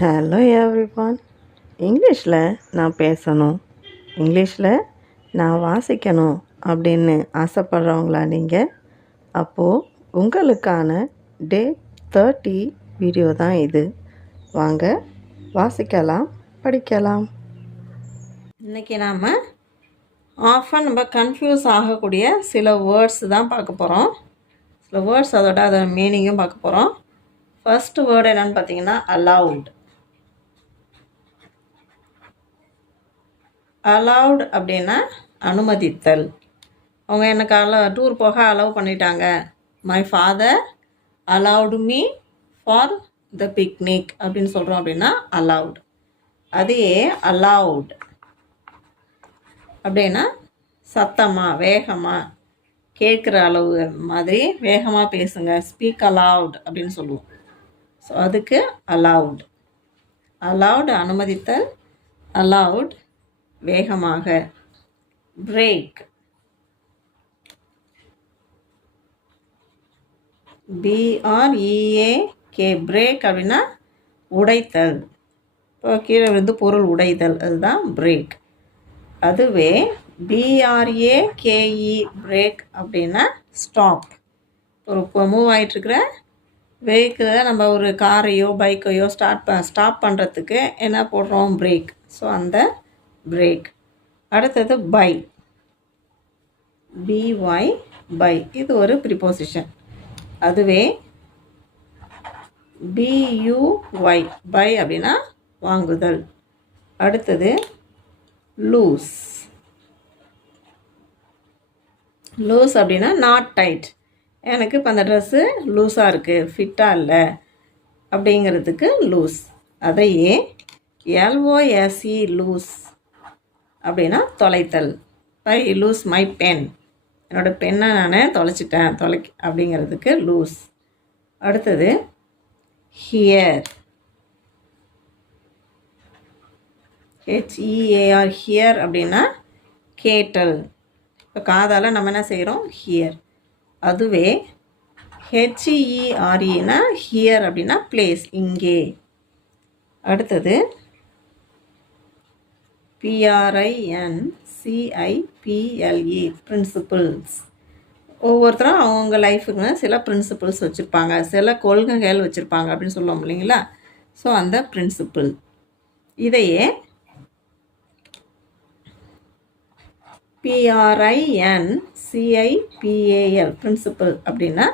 Hello everyone. இங்கிலீஷில் நான் பேசணும், இங்கிலீஷில் நான் வாசிக்கணும் அப்படின்னு ஆசைப்பட்றவங்களா நீங்கள்? அப்போது உங்களுக்கான டே 30 வீடியோ தான் இது. வாங்க வாசிக்கலாம், படிக்கலாம். இன்றைக்கி நாம் நம்ம கன்ஃபியூஸ் ஆகக்கூடிய சில வேர்ட்ஸ் தான் பார்க்க போகிறோம். சில வேர்ட்ஸ் அதோட மீனிங்கும் பார்க்க போகிறோம். ஃபர்ஸ்ட் வேர்டு என்னென்னு பார்த்தீங்கன்னா அலவுட். அலவுட் அப்படின்னா அனுமதித்தல். அவங்க எனக்கு டூர் போக அலோவ் பண்ணிட்டாங்க. My father allowed me for the picnic அப்படின்னு சொல்கிறோம் அப்படின்னா அலவுட். அதே அலவுட் அப்படின்னா சத்தமாக வேகமாக கேட்குற அளவு மாதிரி வேகமாக பேசுங்க, ஸ்பீக் அலவுட் அப்படின்னு சொல்லுவோம். ஸோ அதுக்கு அலவுட். அலவுட் அனுமதித்தல், அலவுட் வேகமாக. பிரேக், BREAK, பிரேக் அப்படின்னா உடைத்தல். இப்போ கீழே விழுந்து பொருள் உடைதல், அதுதான் பிரேக். அதுவே BRAKE பிரேக் அப்படின்னா ஸ்டாப். ஒரு மூவ் ஆகிட்டுருக்கிற வெஹிக்கிளை நம்ம ஒரு காரையோ பைக்கையோ ஸ்டாப் பண்ணுறதுக்கு என்ன போடுறோம்? பிரேக். ஸோ அந்த பிரேக். அடுத்தது பை, BY பை, இது ஒரு ப்ரிப்போசிஷன். அதுவே BUY பை அப்படின்னா வாங்குதல். அடுத்தது லூஸ். லூஸ் அப்படின்னா நாட் டைட். எனக்கு இப்போ அந்த ட்ரெஸ்ஸு லூஸாக இருக்குது, ஃபிட்டாக இல்லை அப்படிங்கிறதுக்கு லூஸ். அதையே LOSE லூஸ் அப்படின்னா தொலைத்தல். ஐ லூஸ் மை பென், என்னோடய பெண்ணை நான் தொலைச்சிட்டேன், அப்படிங்கிறதுக்கு லூஸ். அடுத்தது ஹியர், HEAR ஹியர் அப்படின்னா கேட்டல். இப்போ காதால் நம்ம என்ன செய்கிறோம்? ஹியர். அதுவே HEREனா ஹியர் அப்படின்னா பிளேஸ், இங்கே. அடுத்தது PRINCIPLE பிரின்சிபிள்ஸ். ஒவ்வொருத்தரும் அவங்க லைஃபுக்குன்னு சில பிரின்சிபிள்ஸ் வச்சுருப்பாங்க, சில கொள்கைகள் வச்சுருப்பாங்க அப்படின்னு சொல்லுவோம் இல்லைங்களா? ஸோ அந்த பிரின்சிபிள். இதையே PRINCIPAL பிரின்சிபல் அப்படின்னா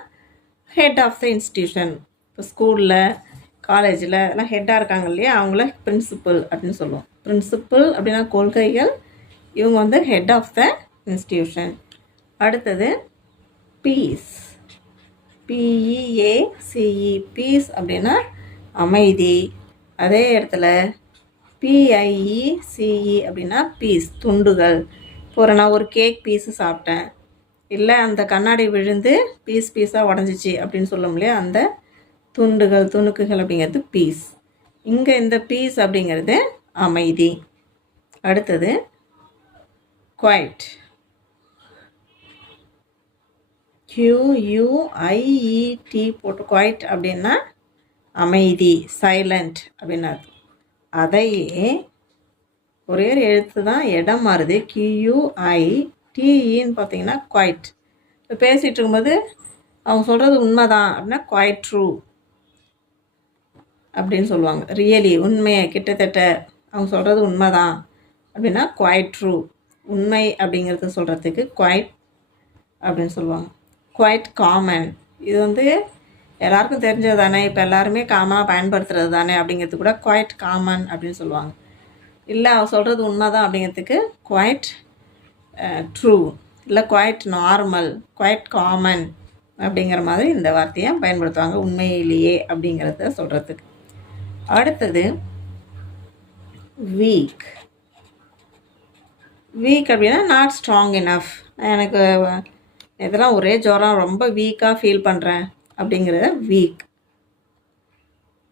ஹெட் ஆஃப் த இன்ஸ்டியூஷன். இப்போ ஸ்கூலில் காலேஜில் எல்லாம் ஹெட்டாக இருக்காங்க இல்லையா, அவங்கள பிரின்சிபல் அப்படின்னு சொல்லுவோம். பிரின்சிபல் அப்படின்னா கொள்கைகள், இவங்க வந்து ஹெட் ஆஃப் த இன்ஸ்டியூஷன். அடுத்தது பீஸ், PEACE பீஸ் அப்படின்னா அமைதி. அதே இடத்துல PIECE அப்படின்னா பீஸ், துண்டுகள். இப்போ நான் ஒரு கேக் பீஸு சாப்பிட்டேன், இல்லை அந்த கண்ணாடி விழுந்து பீஸாக உடஞ்சிச்சு அப்படின்னு சொல்லும் இல்லையா, அந்த துண்டுகள் துணுக்குகள் அப்படிங்கிறது பீஸ். இங்கே இந்த பீஸ் அப்படிங்கிறது அமைதி. அடுத்தது குவைட், QUIET போட்டு குவைட் அப்படின்னா அமைதி, சைலண்ட் அப்படின்னு அர்த்தம். அதையே ஒரே எழுத்து தான், இடம் மாறுது. QUITEன்னு பார்த்தீங்கன்னா குவைட். இப்போ பேசிகிட்டு இருக்கும்போது அவங்க சொல்கிறது உண்மைதான் அப்படின்னா குவைட் ட்ரூ அப்படின்னு சொல்லுவாங்க. ரியலி, உண்மையை, கிட்டத்தட்ட அவங்க சொல்கிறது உண்மைதான் அப்படின்னா குவைட் ட்ரூ. உண்மை அப்படிங்கிறது சொல்கிறதுக்கு குவைட் அப்படின்னு சொல்லுவாங்க. குவைட் காமன், இது வந்து எல்லாருக்கும் தெரிஞ்சது தானே, இப்போ எல்லாருமே காமனாக பயன்படுத்துகிறது தானே அப்படிங்கிறது கூட குவைட் காமன் அப்படின்னு சொல்லுவாங்க. இல்லை அவ சொல்கிறது உண்மை தான் அப்படிங்கிறதுக்கு குவைட் ட்ரூ, இல்லை குவைட் நார்மல், குவைட் காமன் அப்படிங்கிற மாதிரி இந்த வார்த்தையை பயன்படுத்துவாங்க, உண்மையிலேயே அப்படிங்கிறத சொல்கிறதுக்கு. அடுத்தது வீக். வீக் அப்படின்னா நாட் ஸ்ட்ராங் இனஃப். எனக்கு இதெல்லாம் ஒரே ஜுரம், ரொம்ப வீக்காக ஃபீல் பண்ணுறேன் அப்படிங்கிறத வீக்.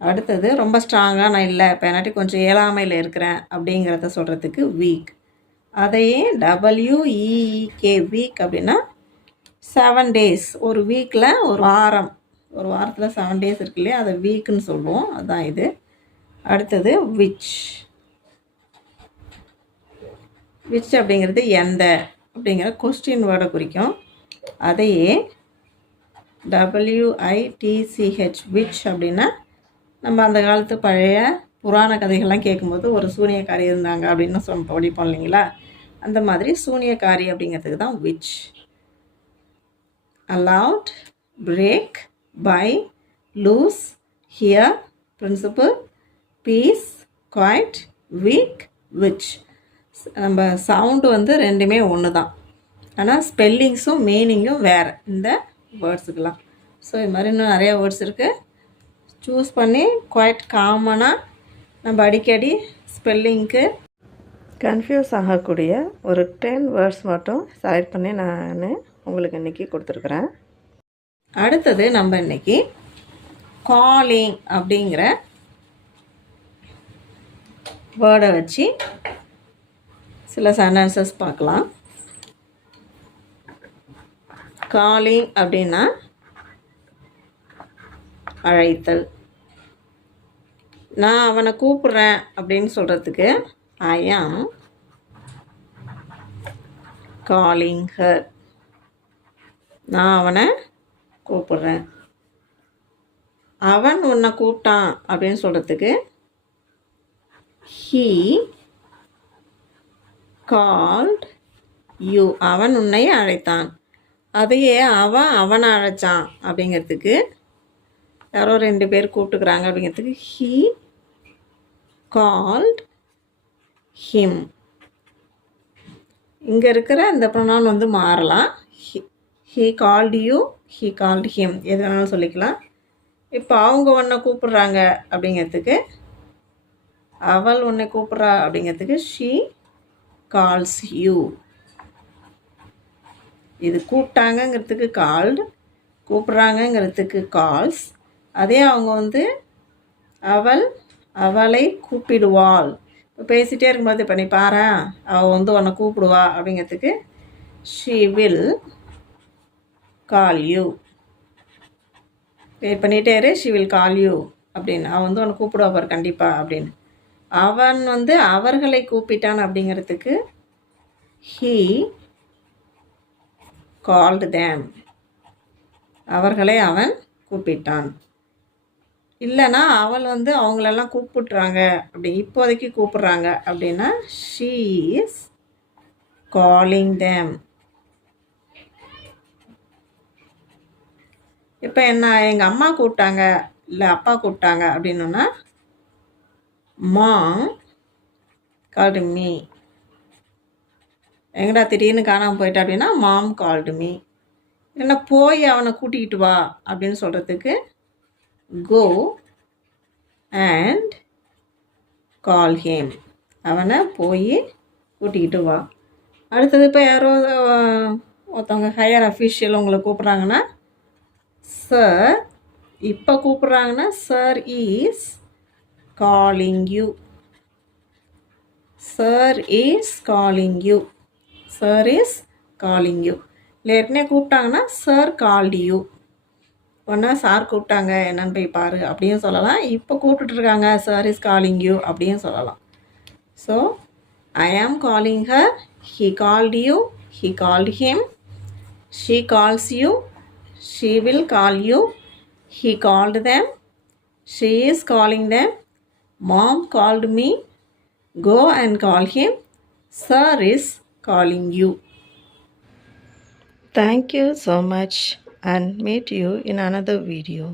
அடுத்தது ரொம்ப ஸ்ட்ராங்காக நான் இல்லை, இப்போ என்னாட்டி கொஞ்சம் இயலாமையில் இருக்கிறேன் அப்படிங்கிறத சொல்கிறதுக்கு வீக். அதையே WEEK வீக் அப்படின்னா 7 days. ஒரு வீக்கில் ஒரு வாரத்தில் 7 days இருக்கு இல்லையா, அதை வீக்குன்னு சொல்லுவோம். அதுதான் இது. அடுத்தது விச். விச் அப்படிங்கிறது எந்த அப்படிங்கிற கொஸ்டின் வேர்டை குறிக்கும். அதையே WITCH விச் அப்படின்னா நம்ம அந்த காலத்து பழைய புராண கதைகள்லாம் கேட்கும்போது ஒரு சூனியக்காரி இருந்தாங்க அப்படின்னு படிப்போம் இல்லைங்களா, அந்த மாதிரி சூனியக்காரி அப்படிங்கிறதுக்கு தான் which. allowed, break, buy, lose, hear, principle, peace, quiet, weak, which. நம்ம சவுண்டு வந்து ரெண்டுமே ஒன்று தான், ஆனால் ஸ்பெல்லிங்ஸும் மீனிங்கும் வேறு இந்த வேர்ட்ஸுக்கெலாம். ஸோ இது மாதிரி இன்னும் நிறையா வேர்ட்ஸ் இருக்குது. சூஸ் பண்ணி குவைட் காமனாக நம்ம அடிக்கடி ஸ்பெல்லிங்க்கு கன்ஃபியூஸ் ஆகக்கூடிய ஒரு 10 வேர்ட்ஸ் மட்டும் செலக்ட் பண்ணி நான் உங்களுக்கு இன்றைக்கி கொடுத்துருக்குறேன். அடுத்தது நம்ம இன்றைக்கி காலிங் அப்படிங்கிற வேர்டை வச்சு சில சென்டென்சஸ் பார்க்கலாம். காலிங் அப்படின்னா அழைத்தல். நான் அவனை கூப்பிட்றேன் அப்படின்னு சொல்கிறதுக்கு ஐ ஆம் காலிங் ஹர். நான் அவனை கூப்பிட்றேன். அவன் உன்னை கூப்பிட்டான் அப்படின்னு சொல்கிறதுக்கு ஹீ கால்ட் யூ. அவன் உன்னை அழைத்தான். அதையே அவனை அழைச்சான் அப்படிங்கிறதுக்கு யாரோ 2 பேர் கூப்பிட்டுக்கிறாங்க அப்படிங்கிறதுக்கு ஹீ கால்ட் ஹிம். இங்கே இருக்கிற இந்த ப்ரொனவுன் வந்து மாறலாம். He called you, he called him, எது வேணாலும் சொல்லிக்கலாம். இப்போ அவங்க உன்னை கூப்பிட்றாங்க அப்படிங்கிறதுக்கு அவள் உன்னை கூப்பிட்றா அப்படிங்கிறதுக்கு ஷீ கால்ஸ் யூ. இது கூப்பிட்டாங்கங்கிறதுக்கு கால்டு, கூப்பிட்றாங்கங்கிறதுக்கு கால்ஸ். அதே அவங்க வந்து அவளை கூப்பிடுவாள். இப்போ பேசிகிட்டே இருக்கும்போது இப்போ நீ பாரு அவள் வந்து உன்னை கூப்பிடுவா அப்படிங்கிறதுக்கு she will call you. Wait பண்ணிகிட்டே இரு, ஷீ வில் கால் யூ அப்படின்னு. அவன் வந்து உன்னை கூப்பிடுவா பாரு கண்டிப்பாக அப்படின்னு. அவன் வந்து அவர்களை கூப்பிட்டான் அப்படிங்கிறதுக்கு ஹீ கால்டு தேம். அவர்களை அவன் கூப்பிட்டான். இல்லைனா அவள் வந்து அவங்களெல்லாம் கூப்பிட்றாங்க அப்படி இப்போதைக்கு கூப்பிட்றாங்க அப்படின்னா ஷீ இஸ் காலிங் தேம். இப்போ என்ன, எங்கள் அம்மா கூப்பிட்டாங்க இல்லை அப்பா கூப்பிட்டாங்க அப்படின்னா மாம் கால்டு மீ. எங்கடா திடீர்னு காணாமல் போயிட்டா அப்படின்னா மாம் கால்டு மீ. இல்லைன்னா போய் அவனை கூட்டிகிட்டு வா அப்படின்னு சொல்கிறதுக்கு go and call him. அவனை போய் கூட்டிகிட்டு வா. அடுத்தது இப்போ யாரோ ஒருத்தவங்க ஹையர் அஃபிஷியல் உங்களை கூப்பிட்றாங்கன்னா சார். இப்போ கூப்பிட்றாங்கன்னா sir is calling you. Sir is calling you. Sir is calling you. இல்லை ஏற்கனவே கூப்பிட்டாங்கன்னா சார் கால்டு யூ. ஒன்றா சார் கூப்பிட்டாங்க என்னன்னு போய் பாரு அப்படியும் சொல்லலாம். இப்போ கூப்பிட்டுருக்காங்க சார் இஸ் காலிங் யூ அப்படியும் சொல்லலாம். So I am calling her, he called you, he called him, she calls you, she will call you, he called them, she is calling them, mom called me, go and call him, sir is calling you. Thank you so much and meet you in another video.